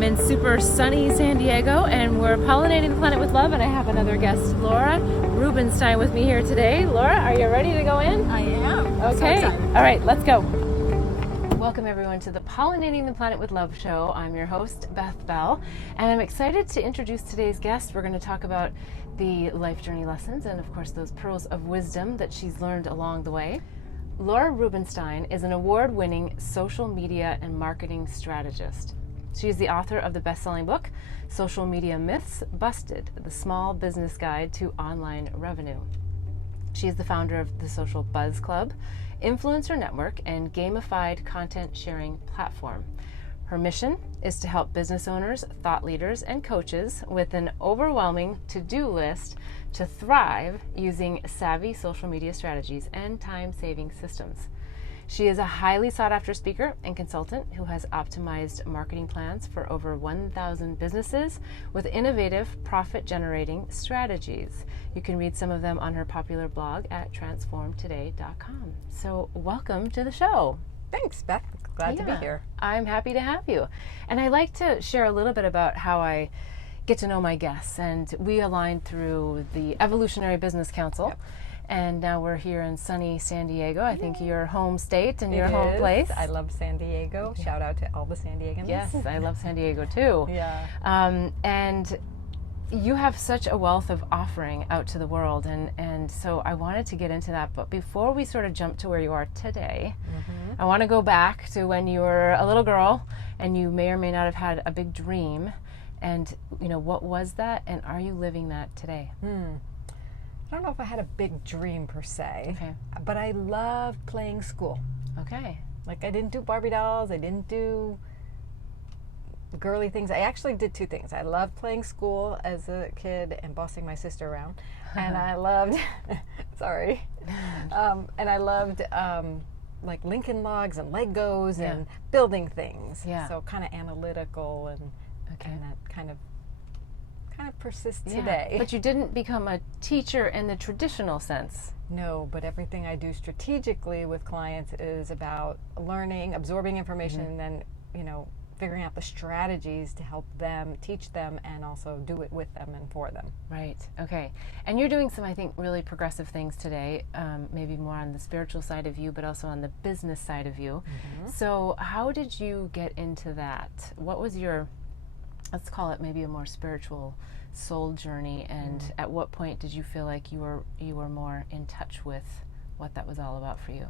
I'm in super sunny San Diego, and we're pollinating the planet with love, and I have another guest, Laura Rubinstein, with me here today. Laura, are you ready to go in? I am. Okay. So excited. All right, let's go. Welcome everyone to the Pollinating the Planet with Love show. I'm your host, Beth Bell, and I'm excited to introduce today's guest. We're going to talk about the life journey lessons and, of course, those pearls of wisdom that she's learned along the way. Laura Rubinstein is an award-winning social media and marketing strategist. She is the author of the best-selling book, Social Media Myths Busted, the Small Business Guide to Online Revenue. She is the founder of the Social Buzz Club, influencer network, and gamified content sharing platform. Her mission is to help business owners, thought leaders, and coaches with an overwhelming to-do list to thrive using savvy social media strategies and time-saving systems. She is a highly sought-after speaker and consultant who has optimized marketing plans for over 1,000 businesses with innovative, profit-generating strategies. You can read some of them on her popular blog at transformtoday.com. So welcome to the show. Thanks, Beth. Glad to be here. I'm happy to have you. And I like to share a little bit about how I get to know my guests. And we aligned through the Evolutionary Business Council. Yep. And now we're here in sunny San Diego. I think your home state and It your home is. place. I love San Diego. Shout out to all the San Diegans. Yes, I love San Diego too. Yeah. And you have such a wealth of offering out to the world, and so I wanted to get into that. But before we sort of jump to where you are today, I want to go back to when you were a little girl and you may or may not have had a big dream. And, you know, what was that, and are you living that today? I don't know if I had a big dream per se, Okay. but I loved playing school. Okay. Like, I didn't do Barbie dolls. I didn't do girly things. I actually did two things. I loved playing school as a kid and bossing my sister around. And I loved, sorry, and I loved like Lincoln Logs and Legos and building things. Yeah. So kind of analytical and that kind of persists today. But you didn't become a teacher in the traditional sense. No, but everything I do strategically with clients is about learning, absorbing information, and then, you know, figuring out the strategies to help them, teach them, and also do it with them and for them. Right. Okay. And you're doing some, I think, really progressive things today, maybe more on the spiritual side of you, but also on the business side of you. So how did you get into that? What was your, let's call it maybe a more spiritual soul journey, and at what point did you feel like you were more in touch with what that was all about for you?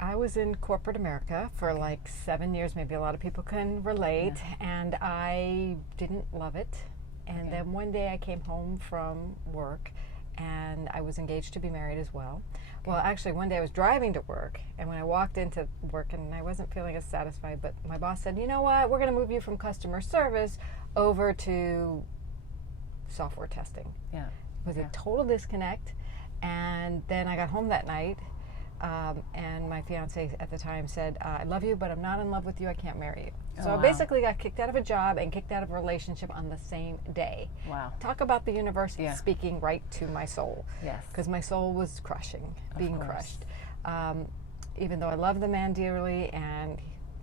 I was in corporate America for like 7 years, maybe a lot of people can relate, and I didn't love it. And then one day I came home from work, and I was engaged to be married as well. Well, actually, one day I was driving to work, and when I walked into work, and I wasn't feeling as satisfied, but my boss said, you know what, we're going to move you from customer service over to software testing. Yeah. It was a total disconnect. And then I got home that night, and my fiance at the time said, I love you, but I'm not in love with you. I can't marry you. So I basically got kicked out of a job and kicked out of a relationship on the same day. Wow. Talk about the universe speaking right to my soul. Yes. Because my soul was being crushed. Even though I love the man dearly and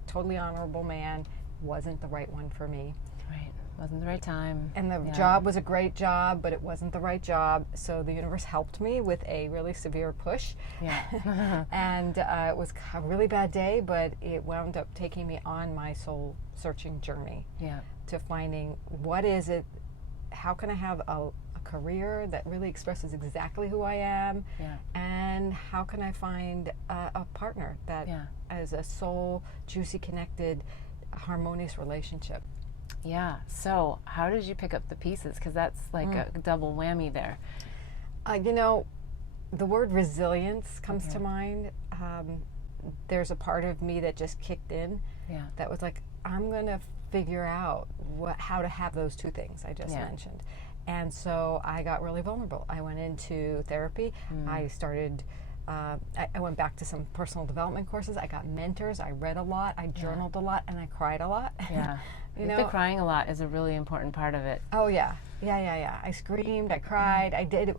totally honorable man, wasn't the right one for me. Right. Wasn't the right time. And the job was a great job, but it wasn't the right job. So the universe helped me with a really severe push. Yeah. And it was a really bad day, but it wound up taking me on my soul searching journey to finding what is it, how can I have a career that really expresses exactly who I am, and how can I find a partner that is a soul, juicy, connected, harmonious relationship. Yeah. So how did you pick up the pieces? Because that's like a double whammy there. You know, the word resilience comes to mind. There's a part of me that just kicked in that was like, I'm going to figure out how to have those two things I just mentioned. And so I got really vulnerable. I went into therapy. I started, I went back to some personal development courses. I got mentors. I read a lot. I journaled a lot. And I cried a lot. Yeah. You I think know, the crying a lot is a really important part of it. oh yeah. Yeah. I screamed, I cried, I did,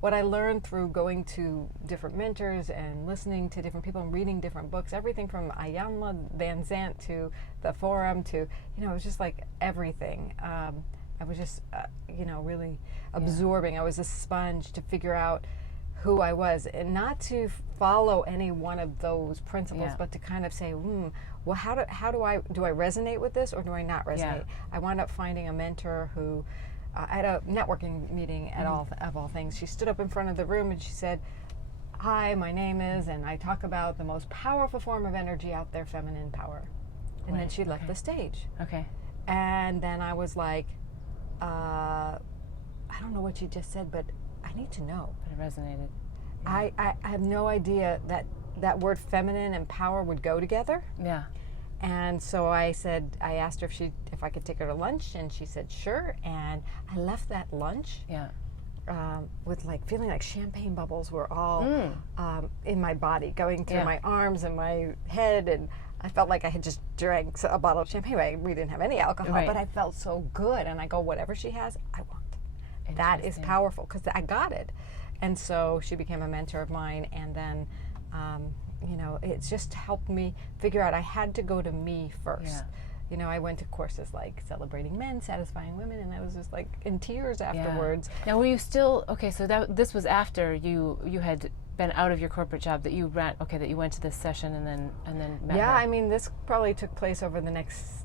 what I learned through going to different mentors and listening to different people and reading different books, everything from Ayanna Van Zandt to the Forum to, it was just like everything. I was just, really absorbing. I was a sponge to figure out who I was, and not to follow any one of those principles, but to kind of say, well, how do I resonate with this, or do I not resonate? Yeah. I wound up finding a mentor who, at a networking meeting of all things, she stood up in front of the room and she said, "Hi, my name is," and I talk about the most powerful form of energy out there, feminine power. And then she left the stage. Okay. And then I was like, I don't know what you just said, but I need to know. But it resonated. Yeah. I have no idea that word feminine and power would go together. Yeah. And so I asked her if I could take her to lunch, and she said sure. And I left that lunch with like feeling like champagne bubbles were all in my body, going through my arms and my head, and I felt like I had just drank a bottle of champagne. We didn't have any alcohol, but I felt so good. And I go, whatever she has, I want. That is powerful, because I got it. And so she became a mentor of mine, and then it's just helped me figure out I had to go to me first. Yeah. I went to courses like Celebrating Men, Satisfying Women, and I was just like in tears afterwards. Now, were you still so this was after you had been out of your corporate job, that you ran that you went to this session and then met her? I mean, this probably took place over the next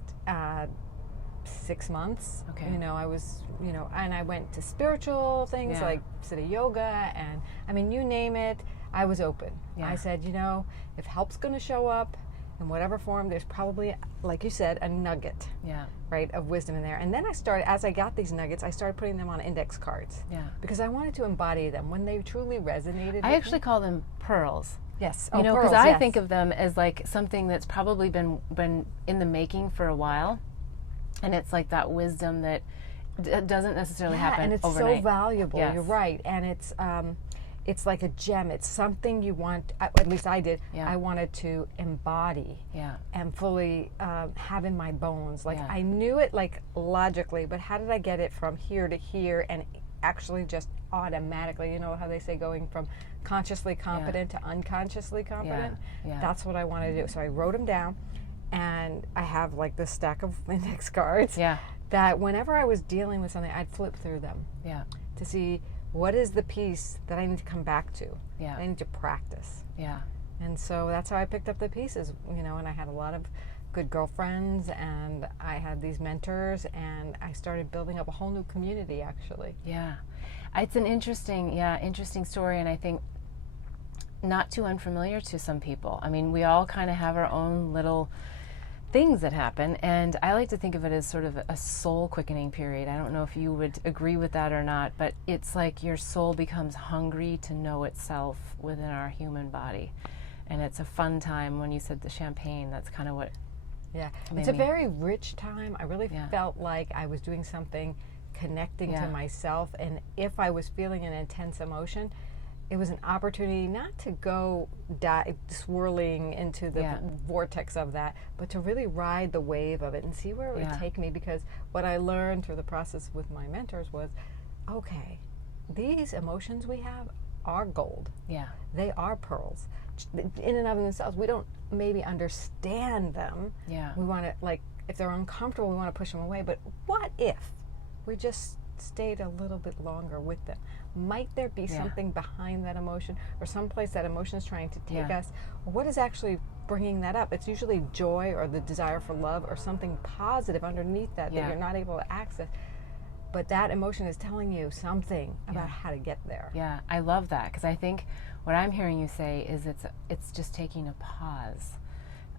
6 months. Okay. I was, and I went to spiritual things like Siddha Yoga, and I mean, you name it, I was open. Yeah. I said, if help's going to show up in whatever form, there's probably, like you said, a nugget, right, of wisdom in there. And then as I got these nuggets, I started putting them on index cards. Yeah. Because I wanted to embody them when they truly resonated. I actually call them pearls. Yes. Because I think of them as like something that's probably been in the making for a while. And it's like that wisdom that doesn't necessarily happen and it's overnight. So valuable. Yes. You're right. And it's like a gem. It's something you want, at least I did, I wanted to embody and fully have in my bones. Like I knew it like logically, but how did I get it from here to here and actually just automatically, how they say going from consciously competent to unconsciously competent? Yeah. That's what I wanted to do. So I wrote them down. And I have like this stack of index cards that whenever I was dealing with something, I'd flip through them to see what is the piece that I need to come back to, that I need to practice. Yeah. And so that's how I picked up the pieces, and I had a lot of good girlfriends, and I had these mentors, and I started building up a whole new community, actually. Yeah. It's an interesting story, and I think not too unfamiliar to some people. I mean, we all kind of have our own little things that happen, and I like to think of it as sort of a soul quickening period. I don't know if you would agree with that or not, but it's like your soul becomes hungry to know itself within our human body. And it's a fun time. When you said the champagne, that's kind of what it's a very rich time. I really felt like I was doing something connecting to myself, and if I was feeling an intense emotion, it was an opportunity not to go swirling into the vortex of that, but to really ride the wave of it and see where it would take me. Because what I learned through the process with my mentors was, okay, these emotions we have are gold. Yeah. They are pearls. In and of themselves, we don't maybe understand them. Yeah. We want to, like, if they're uncomfortable, we want to push them away. But what if we just stayed a little bit longer with them? Might there be something behind that emotion, or someplace that emotion is trying to take us? Or what is actually bringing that up? It's usually joy or the desire for love or something positive underneath that that you're not able to access. But that emotion is telling you something about how to get there. Yeah, I love that, because I think what I'm hearing you say is it's just taking a pause,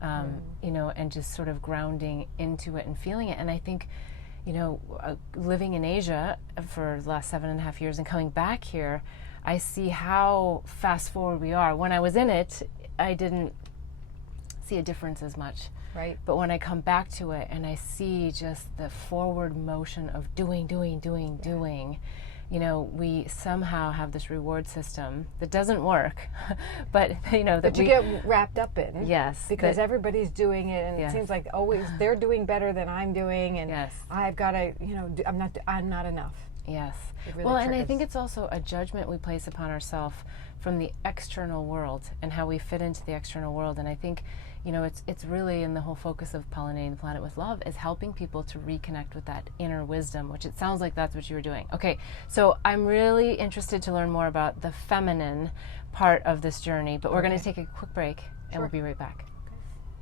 and just sort of grounding into it and feeling it. And I think, living in Asia for the last 7.5 years and coming back here, I see how fast forward we are. When I was in it, I didn't see a difference as much. Right. But when I come back to it and I see just the forward motion of doing, we somehow have this reward system that doesn't work, but that you get wrapped up in. Yes. Because everybody's doing it, and it seems like always they're doing better than I'm doing, and I've got to, I'm not enough. Yes. It really Well, and I triggers. think it's also a judgment we place upon ourselves from the external world and how we fit into the external world. And I think, it's really in the whole focus of Pollinating the Planet with Love is helping people to reconnect with that inner wisdom, which it sounds like that's what you were doing. Okay, so I'm really interested to learn more about the feminine part of this journey, but we're going to take a quick break and we'll be right back.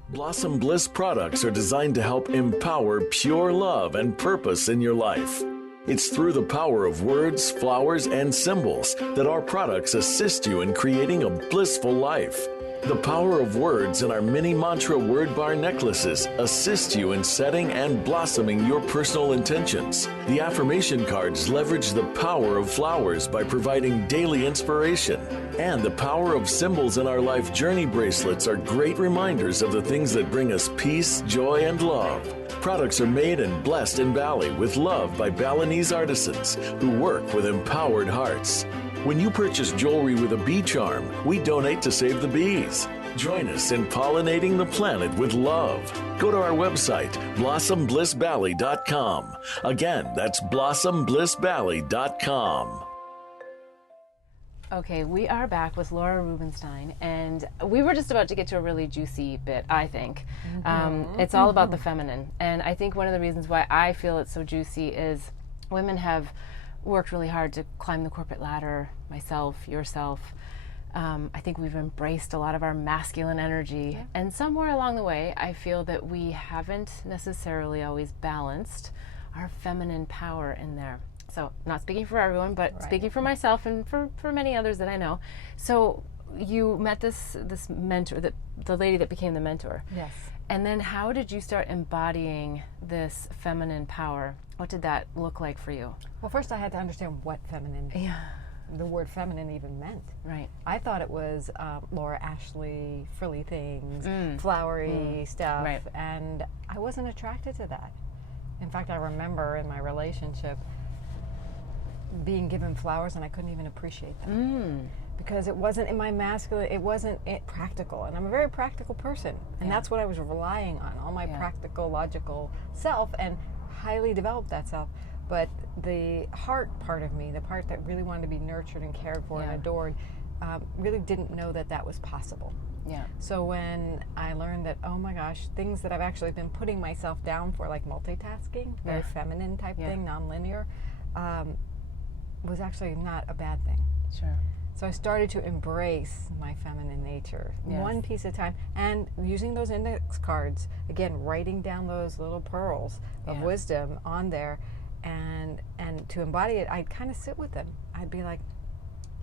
Blossom Bliss products are designed to help empower pure love and purpose in your life. It's through the power of words, flowers, and symbols that our products assist you in creating a blissful life. The power of words in our mini mantra word bar necklaces assist you in setting and blossoming your personal intentions. The affirmation cards leverage the power of flowers by providing daily inspiration. And the power of symbols in our life journey bracelets are great reminders of the things that bring us peace, joy, and love. Products are made and blessed in Bali with love by Balinese artisans who work with empowered hearts. When you purchase jewelry with a bee charm, we donate to save the bees. Join us in pollinating the planet with love. Go to our website, blossomblissbali.com. Again, that's blossomblissbali.com. Okay, we are back with Laura Rubinstein, and we were just about to get to a really juicy bit, I think. It's all about the feminine, and I think one of the reasons why I feel it's so juicy is women have worked really hard to climb the corporate ladder, myself, yourself. I think we've embraced a lot of our masculine energy, and somewhere along the way, I feel that we haven't necessarily always balanced our feminine power in there. So, not speaking for everyone, but speaking for myself and for many others that I know. So, you met this mentor, the lady that became the mentor. Yes. And then how did you start embodying this feminine power? What did that look like for you? Well, first I had to understand what the word feminine even meant. Right. I thought it was Laura Ashley, frilly things, flowery stuff, Right. and I wasn't attracted to that. In fact, I remember in my relationship being given flowers and I couldn't even appreciate them because it wasn't in my masculine, it wasn't practical, and I'm a very practical person, and that's what I was relying on, all my practical, logical self, and highly developed that self. But the heart part of me, the part that really wanted to be nurtured and cared for and adored, really didn't know that that was possible. Yeah. So when I learned that, oh my gosh, things that I've actually been putting myself down for, like multitasking, very feminine type thing, nonlinear, was actually not a bad thing. Sure. So I started to embrace my feminine nature, one piece at a time, and using those index cards, again, writing down those little pearls of wisdom on there, and to embody it, I'd kind of sit with them. I'd be like,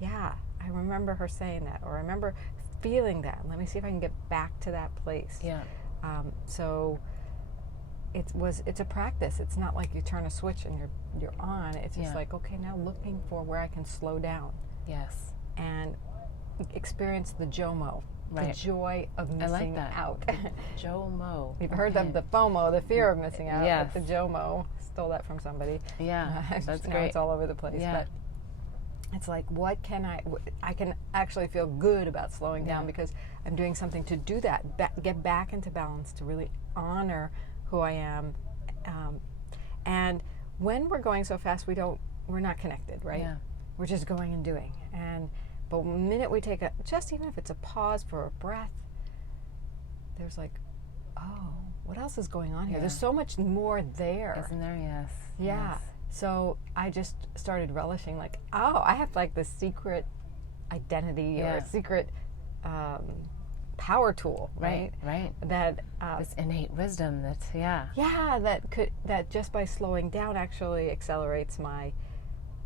yeah, I remember her saying that, or I remember feeling that. Let me see if I can get back to that place. Yeah. So it's a practice. It's not like you turn a switch and you're on. It's just like, okay, now looking for where I can slow down. Yes. And experience the JOMO, Right. the joy of I like missing that. out. JOMO. We've heard of the FOMO, the fear of missing out, Yes. but the JOMO, stole that from somebody. Yeah, that's now great. It's all over the place. Yeah. But it's like, what can I can actually feel good about slowing down because I'm doing something to do that, get back into balance, to really honor who I am. And when we're going so fast, we're not connected, right? Yeah. We're just going and doing. But the minute we take just even if it's a pause for a breath, there's like, oh, what else is going on here? There's so much more there. Isn't there? Yes. Yeah. Yes. So I just started relishing, like, oh, I have like this secret identity or a secret power tool, right? Right. That This innate wisdom that just by slowing down actually accelerates my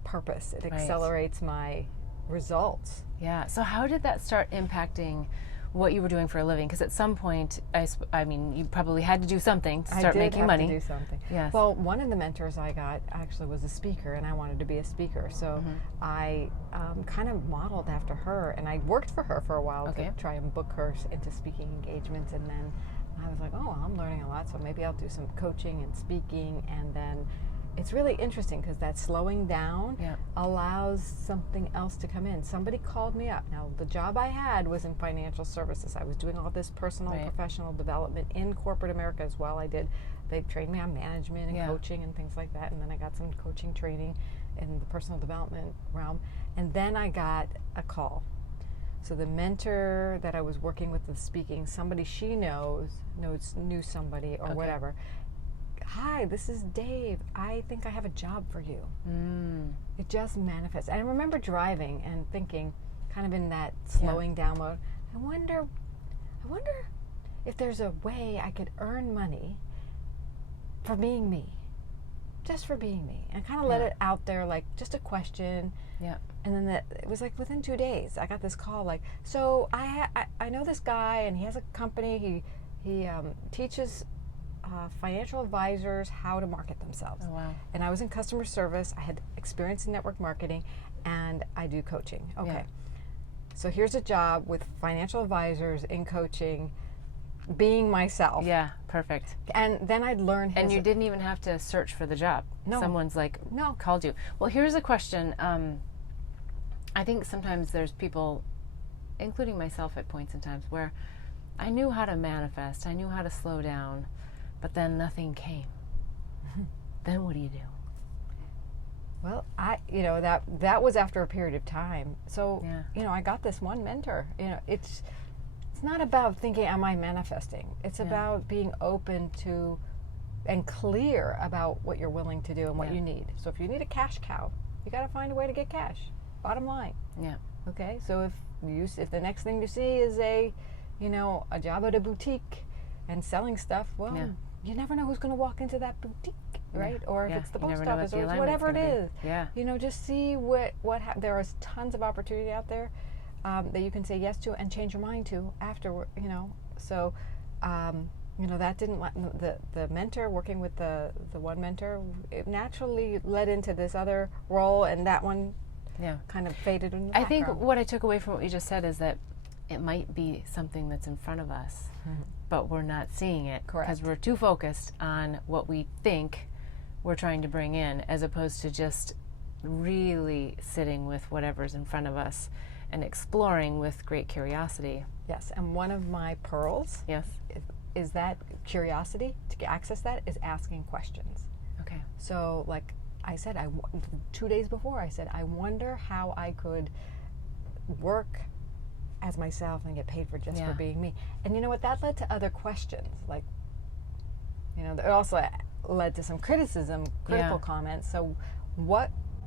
purpose. It accelerates my results. Yeah. So how did that start impacting what you were doing for a living? Because at some point, I mean, you probably had to do something to start making money. I did have to do something. Yes. Well, one of the mentors I got actually was a speaker, and I wanted to be a speaker. So I kind of modeled after her, and I worked for her for a while to try and book her into speaking engagements. And then I was like, oh, I'm learning a lot, so maybe I'll do some coaching and speaking. And then it's really interesting because that slowing down allows something else to come in. Somebody called me up. Now, the job I had was in financial services. I was doing all this personal and professional development in corporate America as well. I did they trained me on management and coaching and things like that. And then I got some coaching training in the personal development realm. And then I got a call. So the mentor that I was working with speaking, somebody she knew somebody or whatever. Hi, this is Dave. I think I have a job for you. It just manifests. And I remember driving and thinking, kind of in that slowing down mode, I wonder if there's a way I could earn money for being me. Just for being me. And kind of let it out there, like just a question. Yeah. And then it was like within 2 days, I got this call like, so I know this guy and he has a company. He teaches financial advisors how to market themselves. Oh, wow. And I was in customer service. I had experience in network marketing, and I do coaching. Okay. Yeah. So here's a job with financial advisors in coaching, being myself. Yeah, perfect. And then I'd learn his... And you didn't even have to search for the job. No. Someone's like, called you. Well, here's a question. I think sometimes there's people, including myself at points in times, where I knew how to manifest, I knew how to slow down, but then nothing came. Then what do you do? Well, that was after a period of time. So, I got this one mentor. It's not about thinking, am I manifesting? It's about being open to and clear about what you're willing to do and what you need. So if you need a cash cow, you got to find a way to get cash. Bottom line. Yeah. Okay. So if the next thing you see is a job at a boutique and selling stuff, well, you never know who's going to walk into that boutique, right? Or if it's the post office or it's whatever it is. Yeah. Just see there is tons of opportunity out there that you can say yes to and change your mind to afterward. So. That didn't the mentor, working with the one mentor, it naturally led into this other role, and that one kind of faded in the background. I think what I took away from what you just said is that it might be something that's in front of us, but we're not seeing it because we're too focused on what we think we're trying to bring in, as opposed to just really sitting with whatever's in front of us and exploring with great curiosity. Yes, and one of my pearls is that curiosity, to access that, is asking questions. Okay. So, like I said, 2 days before, I said, I wonder how I could work as myself and get paid for just for being me. And you know what? That led to other questions. Like, it also led to some critical comments. So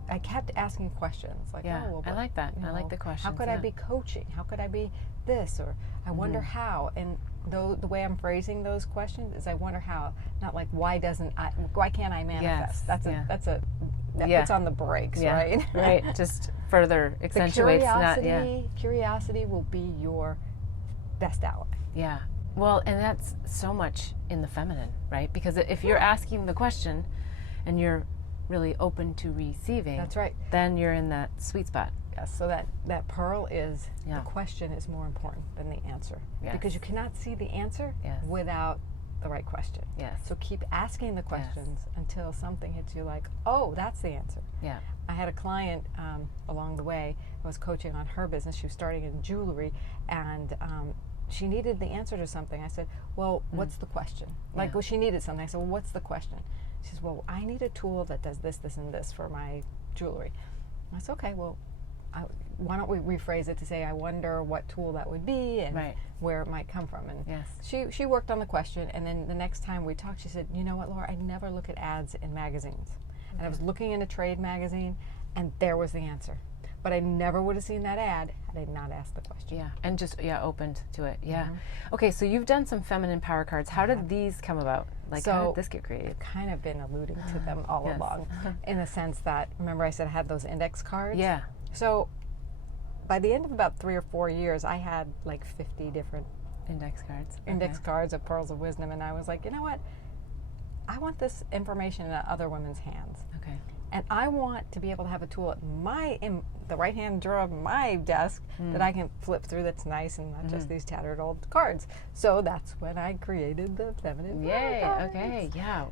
I kept asking questions. Like, I like that. I like the questions. How could I be coaching? How could I be this? Or I wonder how. And the way I'm phrasing those questions is I wonder how, not like why can't I manifest? That puts on the brakes, right? Right. Just further accentuates that. Curiosity will be your best ally. Yeah. Well, and that's so much in the feminine, right? Because if you're asking the question and you're really open to receiving, that's right, then you're in that sweet spot. Yes. So that pearl is the question is more important than the answer, because you cannot see the answer without the right question. Yes. So keep asking the questions until something hits you like, oh, that's the answer. Yeah. I had a client along the way. I was coaching on her business. She was starting in jewelry, and she needed the answer to something. I said, well, what's the question? Like, well, she needed something. I said, well, what's the question? She says, well, I need a tool that does this, this, and this for my jewelry. I said, okay, well, why don't we rephrase it to say, I wonder what tool that would be and where it might come from. And she worked on the question, and then the next time we talked, she said, you know what, Laura, I never look at ads in magazines. And I was looking in a trade magazine, and there was the answer. But I never would have seen that ad had I not asked the question. Yeah, and just, opened to it, Okay, so you've done some feminine power cards. How did these come about? Like, how did this get created? I've kind of been alluding to them all along, in the sense that, remember I said I had those index cards? Yeah. So by the end of about 3 or 4 years, I had like 50 different index cards of pearls of wisdom, and I was like, you know what? I want this information in other women's hands. Okay. And I want to be able to have a tool in the right-hand drawer of my desk that I can flip through that's nice and not just these tattered old cards. So that's when I created the Feminine Power Cards. Okay, yeah.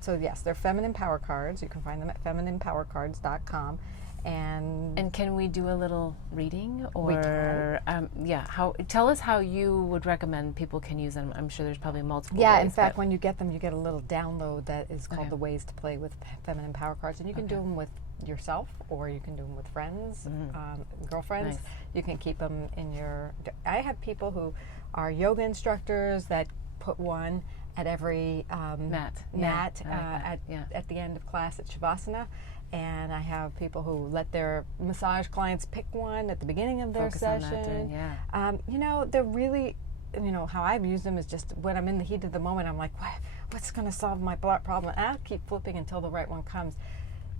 So yes, they're Feminine Power Cards. You can find them at femininepowercards.com. And can we do a little reading, or We can. Tell us how you would recommend people can use them. I'm sure there's probably multiple yeah, ways, in fact, but- when you get them, you get a little download that is called Okay. the Ways to Play with Feminine Power cards, and you can do them with yourself, or you can do them with friends, girlfriends. Nice. You can keep them in your. I have people who are yoga instructors that put one at every Mat. mat Yeah, I like that. Yeah. at the end of class at Shavasana. And I have people who let their massage clients pick one at the beginning of their Focus on that session. during- You know, they're really, you know, how I've used them is just when I'm in the heat of the moment, I'm like, what's going to solve my problem? And I'll keep flipping until the right one comes.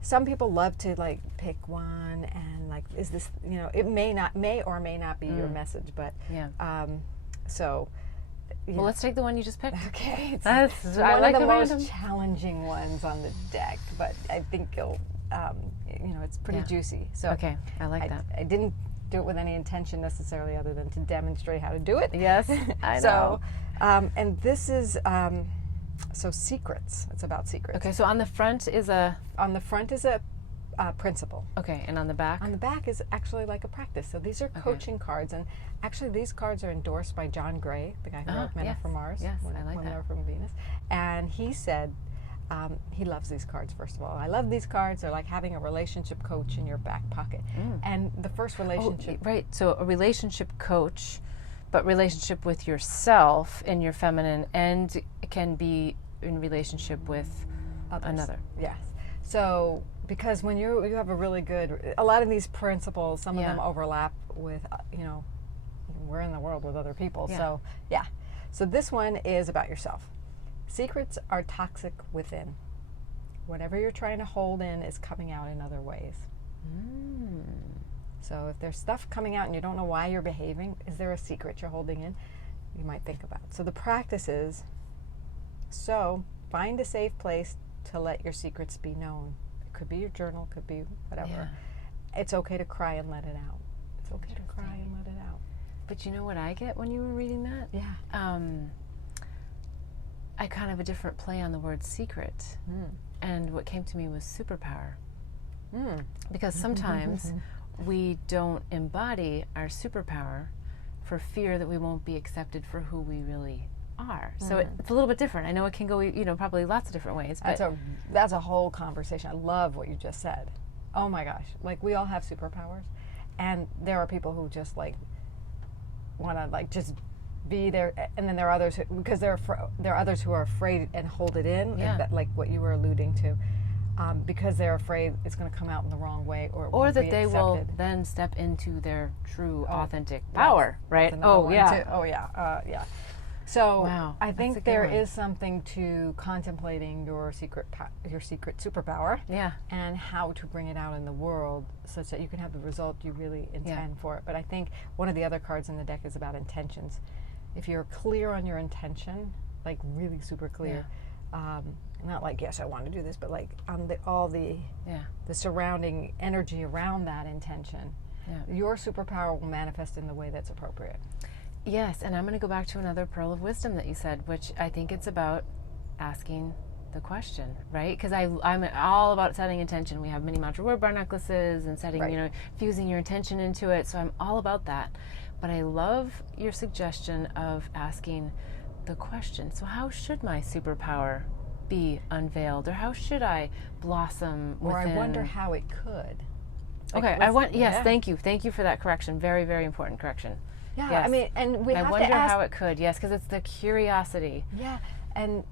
Some people love to like pick one and like, is this, you know, it may or may not be your message, but Yeah. so. Well, let's take the one you just picked. Okay, it's That's- I one like of the the most random. challenging ones on the deck, but I think you'll, you know, it's pretty Yeah. juicy. So Okay, I like that. I didn't do it with any intention necessarily, other than to demonstrate how to do it. Yes, I So, know. and this is so secrets. It's about secrets. Okay, so on the front is a On the front is a principle. okay, and on the back. On the back is actually like a practice. So these are coaching cards, and actually these cards are endorsed by John Gray, the guy who wrote Men Are yes, from Mars, yes, I like Women that. Are from Venus. And he said he loves these cards, first of all. I love these cards. They're like having a relationship coach in your back pocket. And the first Oh, relationship, right. So a relationship coach, but relationship with yourself in your feminine, and it can be in relationship with others. another. Yes. So because when you have a really good, a lot of these principles, some of Yeah. them overlap with, you know, we're in the world with other people. Yeah. So yeah. So this one is about yourself. Secrets are toxic within. Whatever you're trying to hold in is coming out in other ways. So if there's stuff coming out and you don't know why you're behaving, is there a secret you're holding in? You might think about. So the practice is, so find a safe place to let your secrets be known. It could be your journal, could be whatever. It's okay to cry and let it out. It's okay to cry and let it out. But you know what I get when you were reading that? Yeah. I kind of a different play on the word secret. And what came to me was superpower. Because sometimes we don't embody our superpower for fear that we won't be accepted for who we really are. So it's a little bit different. I know it can go, you know, probably lots of different ways. But That's a whole conversation. I love what you just said. Oh my gosh. Like, we all have superpowers. And there are people who just like want to like just be there, and then there are others who, because there are others who are afraid and hold it in, Yeah. and that, like what you were alluding to, because they're afraid it's going to come out in the wrong way, or it won't that be they will accepted. then step into their true authentic power, right? That's another Oh one, yeah. too. Oh yeah. Yeah. So Wow, I that's a think good there one. is something to contemplating your secret superpower, Yeah. and how to bring it out in the world such that you can have the result you really intend for it. But I think one of the other cards in the deck is about intentions. If you're clear on your intention, like really super clear, not like, yes, I want to do this, but like on all the surrounding energy around that intention, your superpower will manifest in the way that's appropriate. Yes, and I'm going to go back to another pearl of wisdom that you said, which I think it's about asking the question, right? Because I'm all about setting intention. We have mini mantra word bar necklaces and setting, Right. you know, fusing your intention into it. So I'm all about that. But I love your suggestion of asking the question. So how should my superpower be unveiled, or how should I blossom within? Or I wonder how it could. Like, Okay, let's- thank you for that correction. Very, very important correction. Yeah, Yes. I mean, and we I have wonder to ask. how it could. Yes, because it's the curiosity. Yeah, and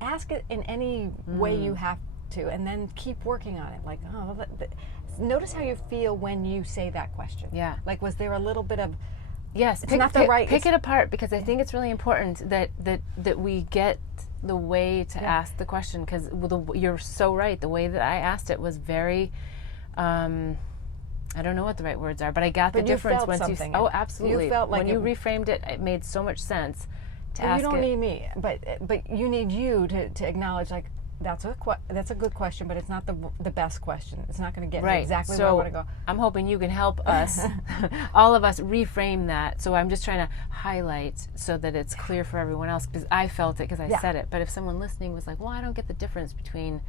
ask it in any way you have to, and then keep working on it. Like, notice how you feel when you say that question. Yeah. Like, was there a little bit of Yes, It's not the right- pick it's- it apart, because I think it's really important that we get the way to ask the question, because you're so right. The way that I asked it was very, I don't know what the right words are, but I got the But you difference felt once something. Oh, absolutely. You felt like when you reframed it, it made so much sense to Well, ask you don't it. need me, but you need you to acknowledge, like, that's a good question, but it's not the best question. It's not going to get me Right. exactly So where I want to go. I'm hoping you can help us, all of us, reframe that. So I'm just trying to highlight so that it's clear for everyone else, because I felt it because I Yeah. said it. But if someone listening was like, well, I don't get the difference between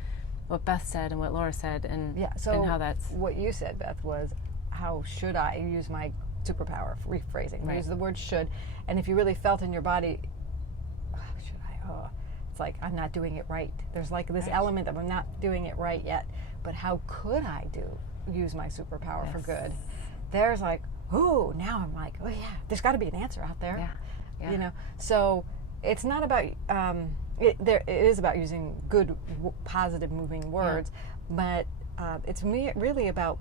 what Beth said and what Laura said, and So and how that's what you said, Beth, was how should I use my superpower? Rephrasing. Right. Use the word should, and if you really felt in your body, should I? Oh, it's like I'm not doing it right. There's like this element of I'm not doing it right yet. But how could I use my superpower for good? There's like, oh, now I'm like, oh yeah, there's got to be an answer out there. Yeah. You know, so it's not about it is about using good, positive, moving words, but it's really about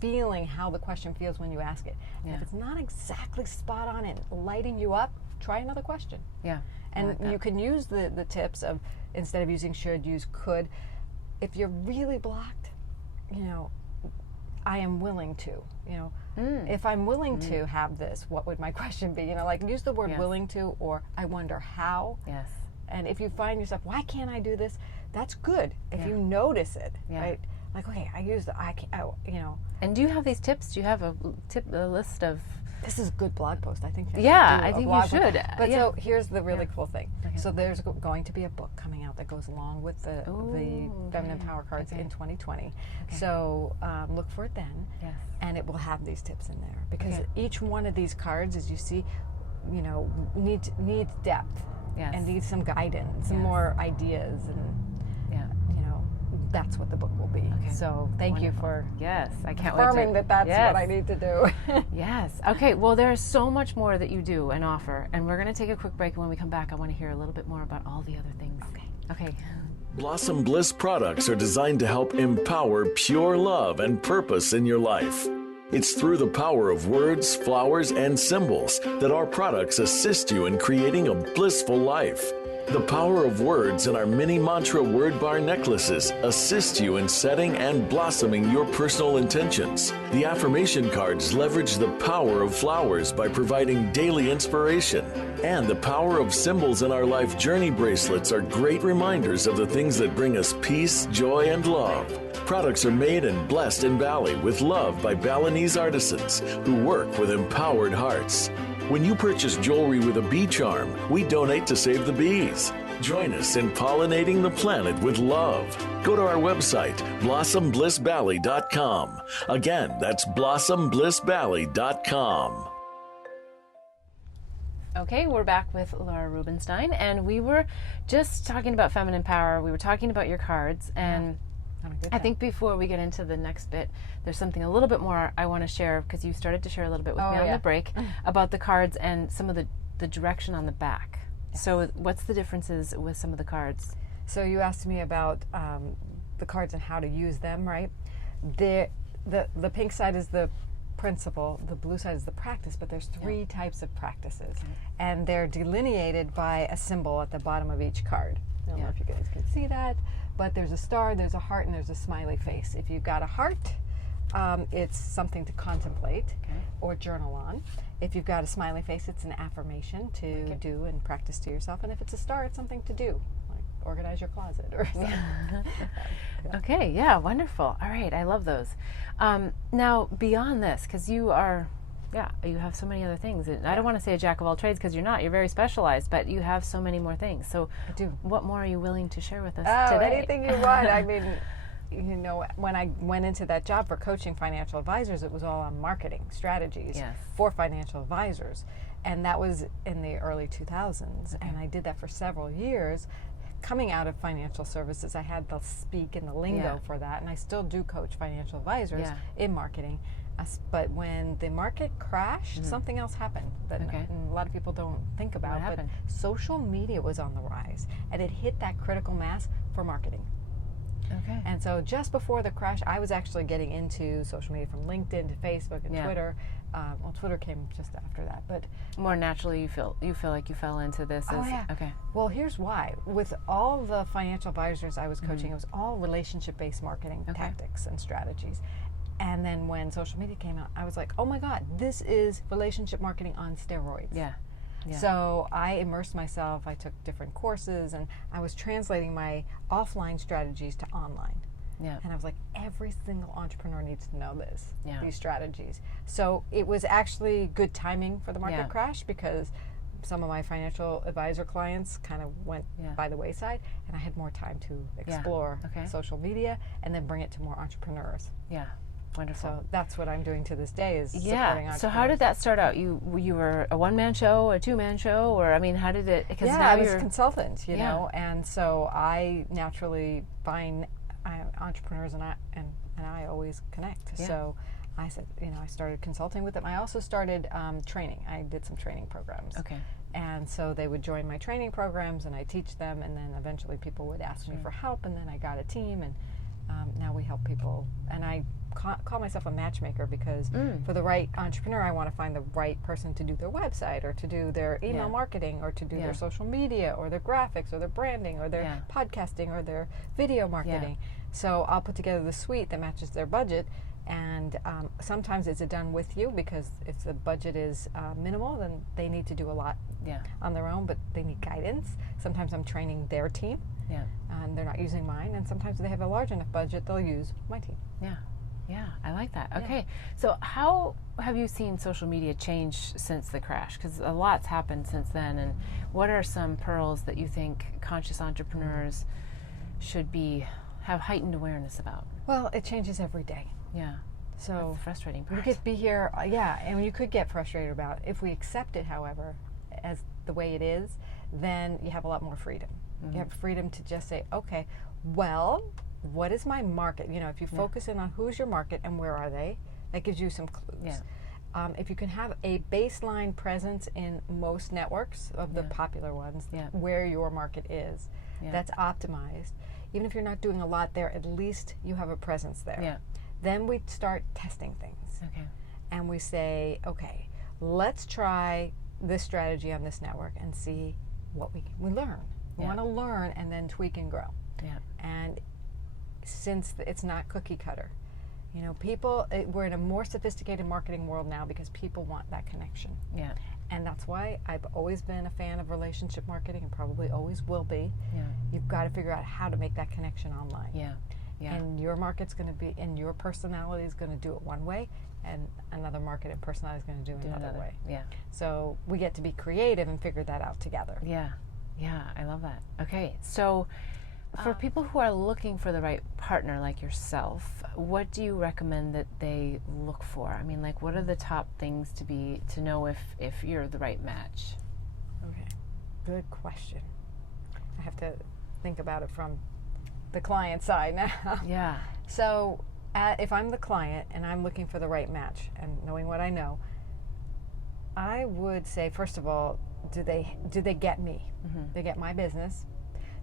feeling how the question feels when you ask it. And if it's not exactly spot on and lighting you up, try another question. Yeah. And you can use the tips of, instead of using should, use could. If you're really blocked, you know, I am willing to, you know, if I'm willing to have this, what would my question be? You know, like use the word willing to, or I wonder how. Yes. And if you find yourself, why can't I do this? That's good. If you notice it, right? Like, okay, I use the, you know. And do you have these tips? Do you have a list of? This is a good blog post, I think. I think you should. But so here's the really cool thing. Okay. So there's going to be a book coming out that goes along with the Feminine Power Cards in 2020. Okay. So look for it then. Yes. And it will have these tips in there. Because each one of these cards, as you see, you know, needs depth. Yes. And needs some guidance, some more ideas, and you know, that's what the book will be. Okay. So thank you for I can't confirming that that's what I need to do. Yes. Okay. Well, there's so much more that you do and offer, and we're going to take a quick break. And when we come back, I want to hear a little bit more about all the other things. Okay. Blossom Bliss products are designed to help empower pure love and purpose in your life. It's through the power of words, flowers, and symbols that our products assist you in creating a blissful life. The power of words in our mini mantra word bar necklaces assist you in setting and blossoming your personal intentions. The affirmation cards leverage the power of flowers by providing daily inspiration. And the power of symbols in our life journey bracelets are great reminders of the things that bring us peace, joy, and love. Products are made and blessed in Bali with love by Balinese artisans who work with empowered hearts. When you purchase jewelry with a bee charm, we donate to save the bees. Join us in pollinating the planet with love. Go to our website, blossomblissbali.com. Again, that's blossomblissbali.com. Okay, we're back with Laura Rubinstein, and we were just talking about feminine power. We were talking about your cards, and I think before we get into the next bit, there's something a little bit more I want to share, because you started to share a little bit with me on the break about the cards and some of the direction on the back. Yes. So what's the differences with some of the cards? So you asked me about the cards and how to use them, right? The pink side is the principle, the blue side is the practice, but there's three types of practices, and they're delineated by a symbol at the bottom of each card. I don't know if you guys can see that, but there's a star, there's a heart, and there's a smiley face. If you've got a heart, it's something to contemplate or journal on. If you've got a smiley face, it's an affirmation to do and practice to yourself. And if it's a star, it's something to do, like organize your closet or something. Okay, yeah, wonderful. All right, I love those. Now, beyond this, because you are... you have so many other things. And I don't want to say a jack of all trades, because you're not. You're very specialized, but you have so many more things. So I do. What more are you willing to share with us today? Anything you want. I mean, you know, when I went into that job for coaching financial advisors, it was all on marketing strategies for financial advisors. And that was in the early 2000s. And I did that for several years. Coming out of financial services, I had the speak and the lingo for that. And I still do coach financial advisors in marketing. But when the market crashed, something else happened that a lot of people don't think about. But social media was on the rise, and it hit that critical mass for marketing. Okay. And so just before the crash, I was actually getting into social media, from LinkedIn to Facebook and Twitter. Well, Twitter came just after that, but more naturally, you feel like you fell into this. Okay. Well, here's why. With all the financial advisors I was coaching, it was all relationship-based marketing tactics and strategies. And then when social media came out, I was like, oh my God, this is relationship marketing on steroids. Yeah. So I immersed myself. I took different courses, and I was translating my offline strategies to online. Yeah. And I was like, every single entrepreneur needs to know this, these strategies. So it was actually good timing for the market crash, because some of my financial advisor clients kind of went by the wayside, and I had more time to explore social media and then bring it to more entrepreneurs. Yeah. Wonderful. So that's what I'm doing to this day is supporting entrepreneurs. So how did that start out? You were a one-man show, a two-man show, or I mean, how did it? Because now I was a consultant, you know, and so I naturally find entrepreneurs, and I always connect. Yeah. So I said, you know, I started consulting with them. I also started training. I did some training programs. Okay. And so they would join my training programs, and I teach them, and then eventually people would ask me for help, and then I got a team, and now we help people. And I call myself a matchmaker because for the right entrepreneur, I want to find the right person to do their website or to do their email marketing or to do their social media or their graphics or their branding or their podcasting or their video marketing. So I'll put together the suite that matches their budget. And sometimes it's done with you because if the budget is minimal, then they need to do a lot on their own, but they need guidance. Sometimes I'm training their team, and they're not using mine. And sometimes they have a large enough budget, they'll use my team. Yeah, I like that. Okay, so how have you seen social media change since the crash? Because a lot's happened since then, and what are some pearls that you think conscious entrepreneurs should have heightened awareness about? Well, it changes every day. Yeah. So that's the frustrating part. We could be here, and you could get frustrated about it. If we accept it, however, as the way it is, then you have a lot more freedom. You have freedom to just say, okay, well, what is my market? You know, if you focus in on who's your market and where are they, that gives you some clues. If you can have a baseline presence in most networks of the popular ones, where your market is, that's optimized. Even if you're not doing a lot there, at least you have a presence there. Then we start testing things. And we say, okay, let's try this strategy on this network and see what we learn. We want to learn and then tweak and grow. And since it's not cookie cutter, you know, we're in a more sophisticated marketing world now because people want that connection. And that's why I've always been a fan of relationship marketing and probably always will be. You've got to figure out how to make that connection online. And your market's going to be, and your personality is going to do it one way, and another market and personality is going to do it another way. So we get to be creative and figure that out together. Yeah, I love that. Okay, so for people who are looking for the right partner like yourself, what do you recommend that they look for? I mean, like, what are the top things to know if you're the right match? Okay, good question. I have to think about it from the client side now. So if I'm the client and I'm looking for the right match and knowing what I know, I would say, first of all, do they get me? They get my business?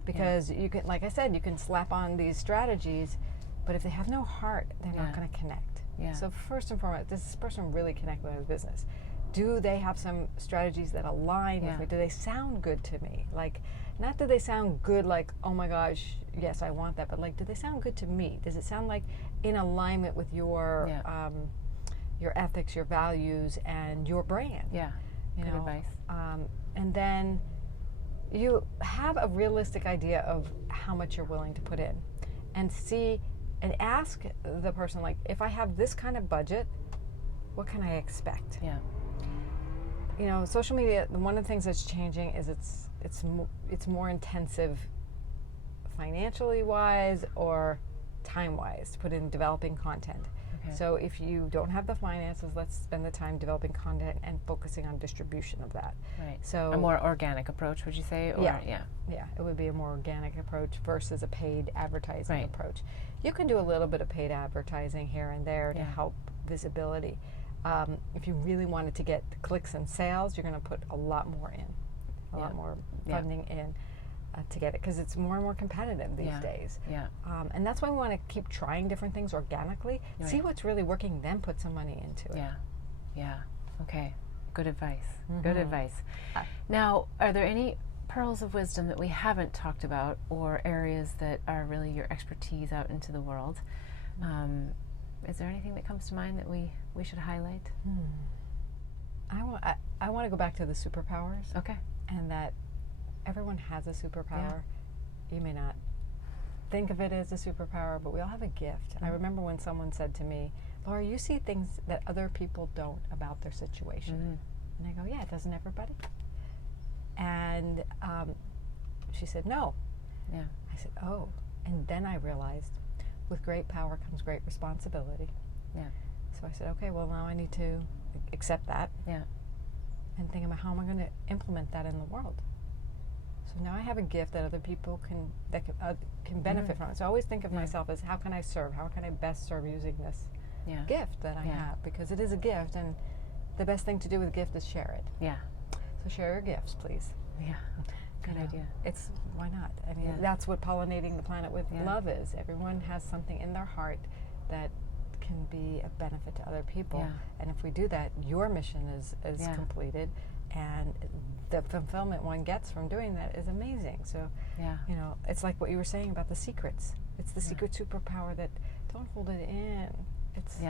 Because you can, like I said, you can slap on these strategies, but if they have no heart, they're not going to connect. So first and foremost, does this person really connect with my business? Do they have some strategies that align with me? Do they sound good to me? Like, not that they sound good like, oh my gosh, yes, I want that, but like, do they sound good to me? Does it sound like in alignment with your ethics, your values, and your brand? Good advice. And then you have a realistic idea of how much you're willing to put in, and ask the person, like, if I have this kind of budget, what can I expect? You know, social media, one of the things that's changing is it's more intensive financially wise or time wise to put in developing content. So if you don't have the finances, let's spend the time developing content and focusing on distribution of that. So a more organic approach, would you say? Or, it would be a more organic approach versus a paid advertising approach. You can do a little bit of paid advertising here and there to help visibility. If you really wanted to get clicks and sales, you're going to put a lot more in, a lot more funding in to get it, because it's more and more competitive these days. And that's why we want to keep trying different things organically, see what's really working, then put some money into it. Okay, good advice. Good advice. Now, are there any pearls of wisdom that we haven't talked about, or areas that are really your expertise out into the world? Is there anything that comes to mind that we should highlight? I want to go back to the superpowers. Okay. And that everyone has a superpower. You may not think of it as a superpower, but we all have a gift. I remember when someone said to me, Laura, you see things that other people don't about their situation. And I go, yeah, doesn't everybody? And she said, no. Yeah. I said, oh. And then I realized with great power comes great responsibility. Yeah. So I said, okay, well, now I need to accept that. Yeah. And think about how am I going to implement that in the world. So now I have a gift that other people can benefit from. So I always think of myself as how can I serve? How can I best serve using this gift that I have? Because it is a gift, and the best thing to do with a gift is share it. Yeah. So share your gifts, please. Yeah. Good idea. It's why not? I mean, that's what pollinating the planet with love is. Everyone has something in their heart that can be a benefit to other people. And if we do that, your mission is completed, and the fulfillment one gets from doing that is amazing. So, you know, it's like what you were saying about the secrets. It's the secret superpower that don't hold it in. It's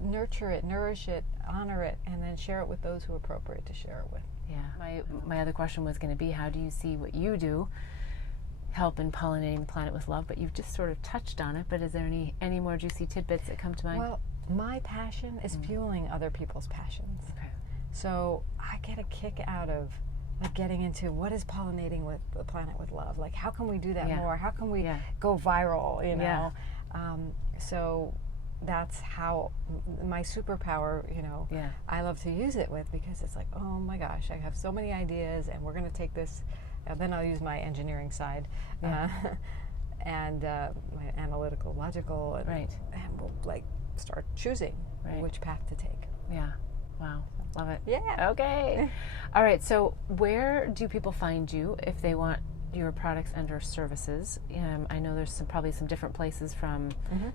nurture it, nourish it, honor it, and then share it with those who are appropriate to share it with. Yeah. My other question was going to be, how do you see what you do help in pollinating the planet with love? But you've just sort of touched on it. But is there any more juicy tidbits that come to mind? Well, my passion is fueling other people's passions. Okay. So I get a kick out of like getting into what is pollinating with the planet with love. Like, how can we do that more? How can we go viral? You know. So that's how my superpower, you know, I love to use it with, because it's like, oh my gosh, I have so many ideas, and we're going to take this, then I'll use my engineering side, and my analytical, logical, and we'll like start choosing which path to take. Yeah. Wow. Love it. Yeah. Okay. All right. So where do people find you if they want your products and or services? I know there's probably some different places from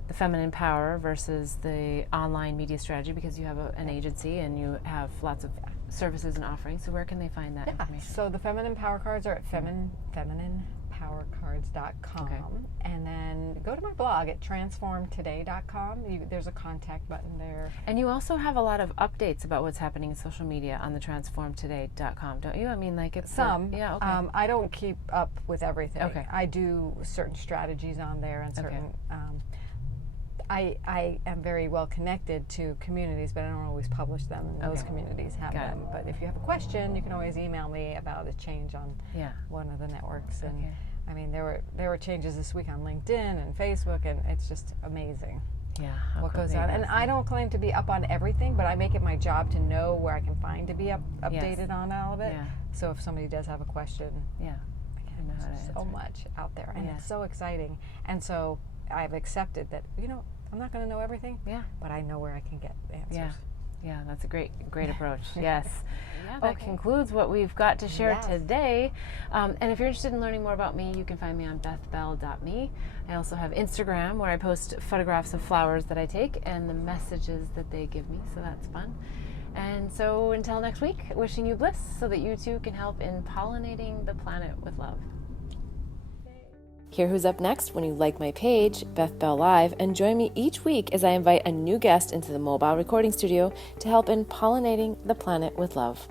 the feminine power versus the online media strategy, because you have an agency and you have lots of services and offerings. So where can they find that information? So the feminine power cards are at femininepowercards.com. And then go to my blog at transformtoday.com. There's a contact button there. And you also have a lot of updates about what's happening in social media on the transformtoday.com, don't you? I mean, like it's some. Yeah. Okay. I don't keep up with everything. Okay. I do certain strategies on there and certain. I am very well connected to communities, but I don't always publish them, and those communities have them. But if you have a question, you can always email me about a change on one of the networks. And I mean, there were changes this week on LinkedIn and Facebook, and it's just amazing. Yeah, what goes on. And I don't claim to be up on everything, but I make it my job to know where I can find to be updated on all of it. Yeah. So if somebody does have a question, there's so much out there, and it's so exciting. And so I've accepted that, you know, I'm not going to know everything, but I know where I can get answers. Yeah, that's a great approach. Yes. That concludes what we've got to share today. And if you're interested in learning more about me, you can find me on bethbell.me. I also have Instagram, where I post photographs of flowers that I take and the messages that they give me, so that's fun. And so until next week, wishing you bliss so that you too can help in pollinating the planet with love. Hear who's up next when you like my page, Beth Bell Live, and join me each week as I invite a new guest into the mobile recording studio to help in pollinating the planet with love.